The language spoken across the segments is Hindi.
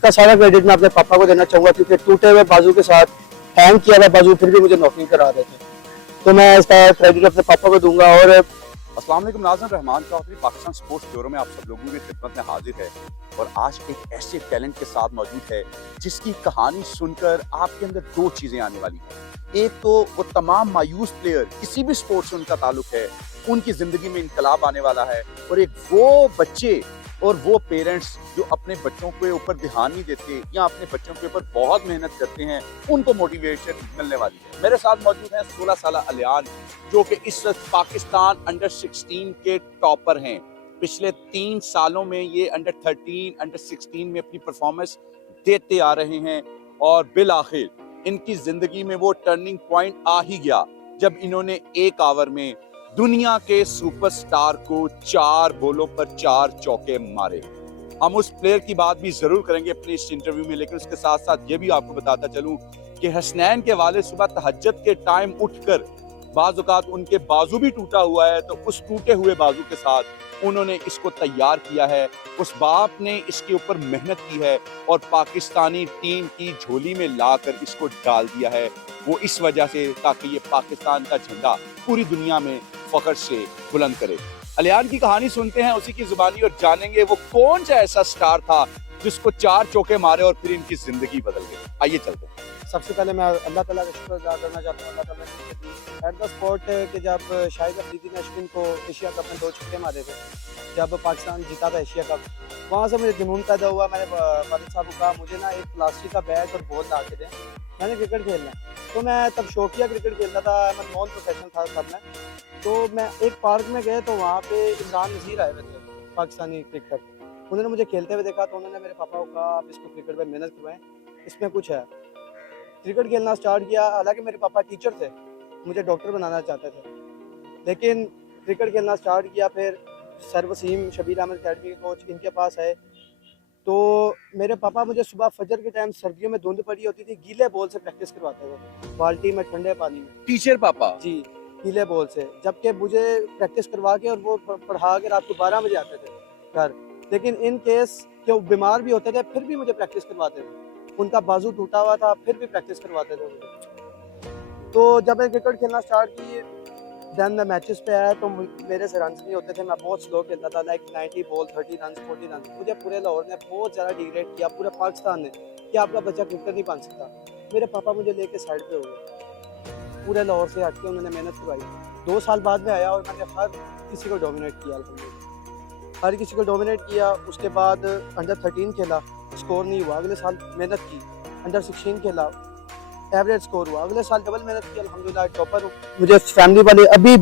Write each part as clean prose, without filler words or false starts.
इसका सारा क्रेडिट मैं अपने पापा को देना चाहूँगा, क्योंकि टूटे हुए बाजू के साथ हैंग किया हुआ बाजू फिर भी मुझे नौकरी करा रहे थे, तो मैं इसका क्रेडिट अपने पापा को दूंगा। और अस्सलाम वालेकुम नाज़रीन, रहमान चौधरी पाकिस्तान स्पोर्ट्स ब्यूरो में आप सब लोगों की खिदमत में हाजिर है और आज एक ऐसे टैलेंट के साथ मौजूद है जिसकी कहानी सुनकर आपके अंदर दो चीज़ें आने वाली हैं। एक तो वो तमाम मायूस प्लेयर, किसी भी स्पोर्ट्स से उनका ताल्लुक है, उनकी ज़िंदगी में इनकलाब आने वाला है, और एक वो बच्चे और वो पेरेंट्स जो अपने बच्चों के ऊपर ध्यान नहीं देते या अपने बच्चों के ऊपर बहुत मेहनत करते हैं, उनको मोटिवेशन मिलने वाली है। मेरे साथ मौजूद है 16 साल अलियान, जो कि इस वक्त पाकिस्तान अंडर 16 के टॉपर हैं। पिछले 3 सालों में ये अंडर 13, अंडर 16 में अपनी परफॉर्मेंस देते आ रहे हैं और बिल आखिर इनकी जिंदगी में वो टर्निंग पॉइंट आ ही गया जब इन्होंने एक ओवर में दुनिया के सुपरस्टार को 4 बॉलों पर 4 चौके मारे। हम उस प्लेयर की बात भी जरूर करेंगे अपने इस इंटरव्यू में, लेकिन उसके साथ साथ ये भी आपको बताता चलूं कि हसनैन के वाले सुबह तहज्जुद के टाइम उठकर बाज़ औक़ात उनके बाजू भी टूटा हुआ है, तो उस टूटे हुए बाजू के साथ उन्होंने इसको तैयार किया है। उस बाप ने इसके ऊपर मेहनत की है और पाकिस्तानी टीम की झोली में लाकर इसको डाल दिया है, वो इस वजह से ताकि ये पाकिस्तान का झंडा पूरी दुनिया में फख्र से बुलंद करे। अलियान की कहानी सुनते हैं उसी की जुबानी और जानेंगे वो कौन सा ऐसा स्टार था जिसको 4 चौके मारे और फिर इनकी जिंदगी बदल गई। आइए चलते हैं। सबसे पहले मैं अल्लाह ताला का शुक्र अदा करना चाहता हूँ, अल्लाह ताला ने एट द स्पॉट कि जब शाहिद अफरीदी ने अश्विन को एशिया कप में 2 छक्के मारे थे, जब पाकिस्तान जीता था एशिया कप, वहाँ से मुझे जुनून पैदा हुआ। मैंने वालिद साहब को कहा मुझे ना एक प्लास्टिक का बैट और बॉल ला के दें, मैंने क्रिकेट खेलना है। तो मैं तब शौकिया क्रिकेट खेलता था, मैं नॉन प्रोफेशनल था तब मैं। तो मैं एक पार्क में गए तो वहाँ पे इमरान नज़ीर आए हुए थे, पाकिस्तानी क्रिकेटर। उन्होंने मुझे खेलते हुए देखा तो उन्होंने मेरे पापा को कहा आप इसको क्रिकेट में मेहनत करवाएं, इसमें कुछ है। क्रिकेट खेलना स्टार्ट किया। हालांकि मेरे पापा टीचर थे, मुझे डॉक्टर बनाना चाहते थे, लेकिन क्रिकेट खेलना स्टार्ट किया। फिर सर वसीम शबीर अहमद अकेडमी के कोच इनके पास आए, तो मेरे पापा मुझे सुबह फजर के टाइम सर्दियों में धुंध पड़ी होती थी, गीले बॉल से प्रैक्टिस करवाते थे, बाल्टी में ठंडे पानी में। टीचर पापा जी, गीले बॉल से, जबकि मुझे प्रैक्टिस करवा के और वो पढ़ा के रात को 12 बजे आते थे घर। लेकिन इन केस कि वो बीमार भी होते थे फिर भी मुझे प्रैक्टिस करवाते थे, उनका बाजू टूटा हुआ था फिर भी प्रैक्टिस करवाते थे मुझे। तो जब मैं क्रिकेट खेलना स्टार्ट की, देन मैं मैचेस पे आया तो मेरे से रन नहीं होते थे, मैं बहुत स्लो खेलता था, लाइक 90 बॉल 30 रन 40 रन। मुझे पूरे लाहौर ने बहुत ज़्यादा डिग्रेड किया, पूरे पाकिस्तान ने, कि आपका बच्चा क्रिकेट नहीं बन सकता। मेरे पापा मुझे लेके साइड पे हो गए, पूरे लाहौर से हट के उन्होंने मेहनत करवाई। 2 साल बाद में आया और मैंने हर किसी को डोमिनेट किया, हर किसी को डोमिनेट किया। उसके बाद अंडर 13 खेला, स्कोर नहीं हुआ, अगले साल मेहनत की। अंडर 16 खेला, एवरेज स्कोर हुआ, अगले साल डबल मेहनत की, अल्हम्दुलिल्लाह टॉपर हूँ। मुझे फैमिली वाले अभी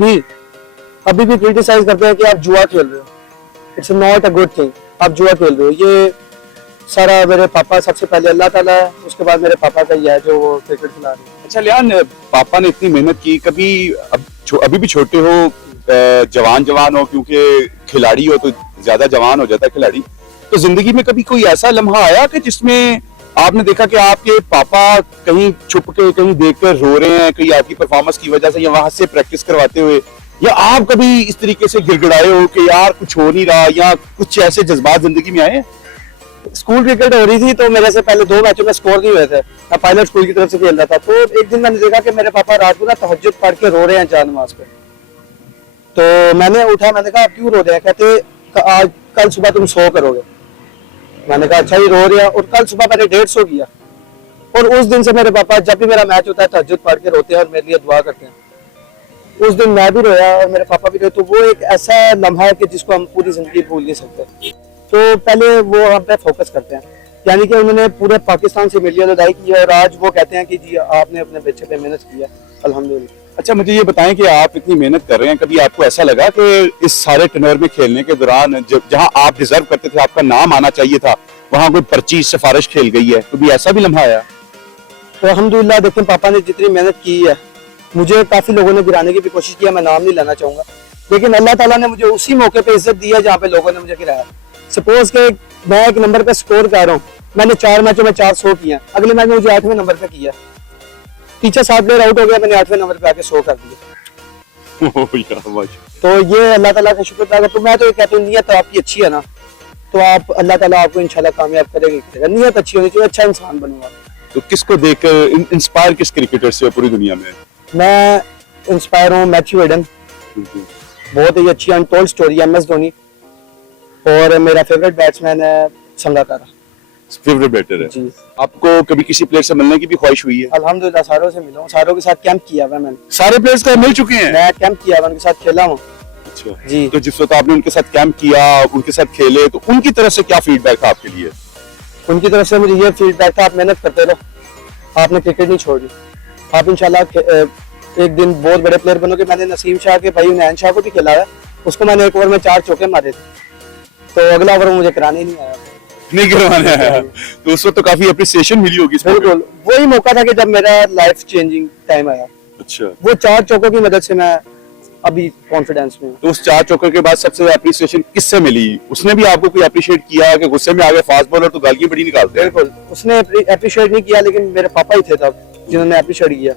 भी क्रिटिसाइज करते हैं कि आप जुआ खेल रहे हो, it's not a good thing, आप जुआ खेल रहे हो। ये सारा मेरे पापा, सबसे पहले अल्लाह ताला है, उसके बाद मेरे पापा का ही है जो वो क्रिकेट खिला रहे हैं। अच्छा लियान, पापा ने इतनी मेहनत की, कभी अभी भी छोटे हो, जवान हो, क्योंकि खिलाड़ी हो तो ज्यादा जवान हो जाता है खिलाड़ी, तो जिंदगी में कभी कोई ऐसा लम्हा आया कि जिसमें आपने देखा कि आपके पापा कहीं छुप के कहीं देखकर रो रहे हैं, कहीं आपकी परफॉर्मेंस की वजह से, या वहां से प्रैक्टिस करवाते हुए, या आप कभी इस तरीके से गिड़गिड़ाए हो कि यार कुछ हो नहीं रहा, या कुछ ऐसे जज्बात जिंदगी में आए? स्कूल क्रिकेट हो रही थी तो मेरे से पहले 2 मैचों में स्कोर नहीं हुए थे, मैं पायलट स्कूल की तरफ से खेल रहा था। तो एक दिन मैंने देखा कि मेरे पापा रात को ना तहज्जुद पढ़ के रो रहे हैं जान नमाज पे। तो मैंने उठा, मैंने कहा आप क्यों रो रहे हैं? कहते आज कल सुबह तुम 100 करोगे। मैंने कहा अच्छा ही रो रहे हैं, और कल सुबह मैंने 150 किया। और उस दिन से मेरे पापा जब भी मेरा मैच होता है तहज्जुद पढ़ के रोते हैं और मेरे लिए दुआ करते हैं। उस दिन मैं भी रोया और मेरे पापा भी रोए, तो वो एक ऐसा लम्हा है कि जिसको हम पूरी जिंदगी भूल नहीं सकते। तो पहले वो हम पे फोकस करते हैं, यानी कि उन्होंने पूरे पाकिस्तान से मिलियन अदाई की है और आज वो कहते हैं कि जी आपने अपने बच्चे पे मेहनत की है, अल्हम्दुलिल्लाह। अच्छा मुझे ये बताएं कि आप इतनी मेहनत कर रहे हैं, कभी आपको ऐसा लगा कि इस सारे टर्नर में खेलने के दौरान जहां आप डिजर्व करते थे, आपका नाम आना चाहिए था, वहां कोई पर्ची सिफारिश खेल गई है? कभी ऐसा भी लम्हा आया? तो अल्हम्दुलिल्लाह देखें, पापा ने जितनी मेहनत की है, मुझे काफी लोगों ने गिराने की भी कोशिश किया, मैं नाम नहीं लेना चाहूंगा, लेकिन अल्लाह ताला ने मुझे उसी मौके पे इज्जत दी है जहाँ पे लोगों ने मुझे गिराया। सपोज के मैं एक नंबर पे स्कोर कर रहा हूँ, मैंने 4 मैचों में 400 किया, अगले मैच में मुझे 8वें नंबर पे किया, पीछे 7 प्लेयर आउट हो गया, मैंने 8वें नंबर पे आके 100 कर दिया। तो ये अल्लाह ताला का शुक्र था। तो मैं तो ये कहता हूँ नियत आपकी अच्छी है ना, तो आप अल्लाह ताला आपको इंशाल्लाह कामयाब करेगा। नीयत अच्छी होनी चाहिए, अच्छा इंसान बनूंगा। तो किसको देखकर इंस्पायर किस क्रिकेटर से हो पूरी दुनिया में? मैं इंस्पायर हूँ मैथ्यू हेडन, बहुत ही अच्छी अनटोल्ड स्टोरी MS धोनी, और मेरा फेवरेट बैट्समैन है संगाकारा। फेवरेट बैटर है जी। आपको कभी किसी प्लेयर से मिलने की भी ख्वाहिश हुई है? अल्हम्दुलिल्लाह सारों से मिला हूँ, सारों के साथ कैंप किया हुआ है मैंने। सारे प्लेयर्स का मिल चुके हैं? मैं कैंप किया हुआ, उनके साथ खेला हूँ। अच्छा जी। तो जिस वक्त आपने उनके साथ कैंप किया, उनके साथ खेले, तो उनकी तरफ से क्या फीडबैक था आपके लिए? उनकी तरफ से मुझे ये फीडबैक था, आप मेहनत करते रहो, आपने क्रिकेट नहीं छोड़ी, आप इंशाल्लाह एक दिन बहुत बड़े प्लेयर बनोगे। मैंने नसीम शाह के भाई नैन शाह को भी खिलाया, उसको मैंने एक ओवर में 4 चौके मारे थे, तो अगला ओवर मुझे कराने नहीं आया। नहीं करवाना है तो उस वक्त तो काफी अप्रिसिएशन मिली होगी इसमें। बिल्कुल, वही मौका था कि जब मेरा लाइफ चेंजिंग टाइम आया। अच्छा, वो 4 चौकों की मदद से मैं अभी कॉन्फिडेंस में हूँ। तो उस 4 चौकों के बाद सबसे ज्यादा अप्रिसिएशन किससे मिली? उसने भी आपको कोई अप्रिशिएट किया कि गुस्से में आ गए? फास्ट बॉलर तो गालियां बड़ी निकालते हैं। बिल्कुल, उसने अप्रिशिएट नहीं किया, लेकिन मेरे पापा ही थे तब जिन्होंने अप्रिशिएट किया।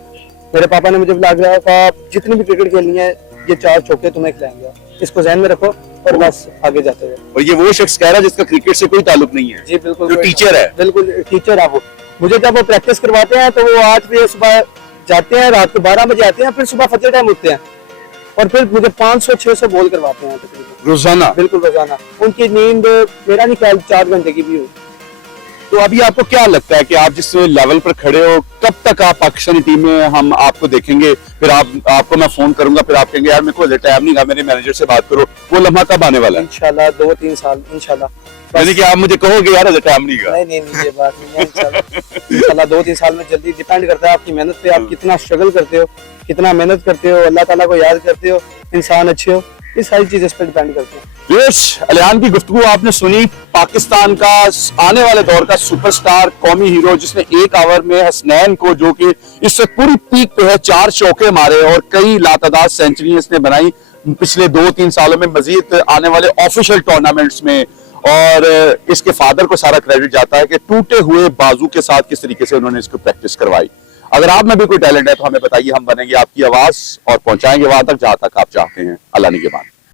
मेरे पापा ने मुझे बुला के कहा, जितनी भी क्रिकेट खेलनी है ये 4 चौके तुम्हें खिलाएंगे, इसको ध्यान में रखो और बस आगे जाते हुए। और ये वो शख्स कह रहा है जिसका क्रिकेट से कोई ताल्लुक नहीं है? जी बिल्कुल, जो टीचर है? बिल्कुल टीचर है वो। मुझे जब वो प्रैक्टिस करवाते हैं तो वो 8 बजे सुबह जाते हैं, रात को 12 बजे आते हैं, फिर सुबह फजर टाइम उठते हैं और फिर मुझे 500-600 बॉल करवाते हैं तकरीबन रोजाना? बिल्कुल रोजाना। उनकी नींद मेरा नहीं ख्याल 4 घंटे की भी हो। तो अभी आपको क्या लगता है कि आप जिस लेवल पर खड़े हो, कब तक आप पाकिस्तानी टीम में हम आपको देखेंगे? फिर आपको मैं फोन करूंगा, फिर आप कहेंगे यार मेरे को टाइम नहीं, मेरे मैनेजर से बात करो, वो लम्हा कब आने वाला है? इंशाल्लाह 2-3 साल इंशाल्लाह। यानी कि आप मुझे कहोगे यार टाइम नहीं का? नहीं, ये बात नहीं है। इंशाल्लाह 2-3 साल में जल्दी, डिपेंड करता है आपकी मेहनत पे, आप कितना स्ट्रगल करते हो, कितना मेहनत करते हो, अल्लाह ताला को याद करते हो, इंसान अच्छे हो, ये सारी चीजें इस पर डिपेंड करती हैं। अलियान की गुफ्तगू आपने सुनी, पाकिस्तान का आने वाले दौर का सुपरस्टार, कौमी हीरो, जिसने एक ओवर में हसनैन को, जो कि इस वक्त पूरी पीक पे है, 4 चौके मारे और कई लातादाद सेंचुरी इसने बनाई पिछले 2-3 सालों में, मजीद आने वाले ऑफिशियल टूर्नामेंट्स में। और इसके फादर को सारा क्रेडिट जाता है कि टूटे हुए बाजू के साथ किस तरीके से उन्होंने इसको प्रैक्टिस करवाई। अगर आप में भी कोई टैलेंट है तो हमें बताइए, हम बनेंगे आपकी आवाज और पहुंचाएंगे वहां तक जहां तक आप चाहते हैं। अल्लाह निगहबान।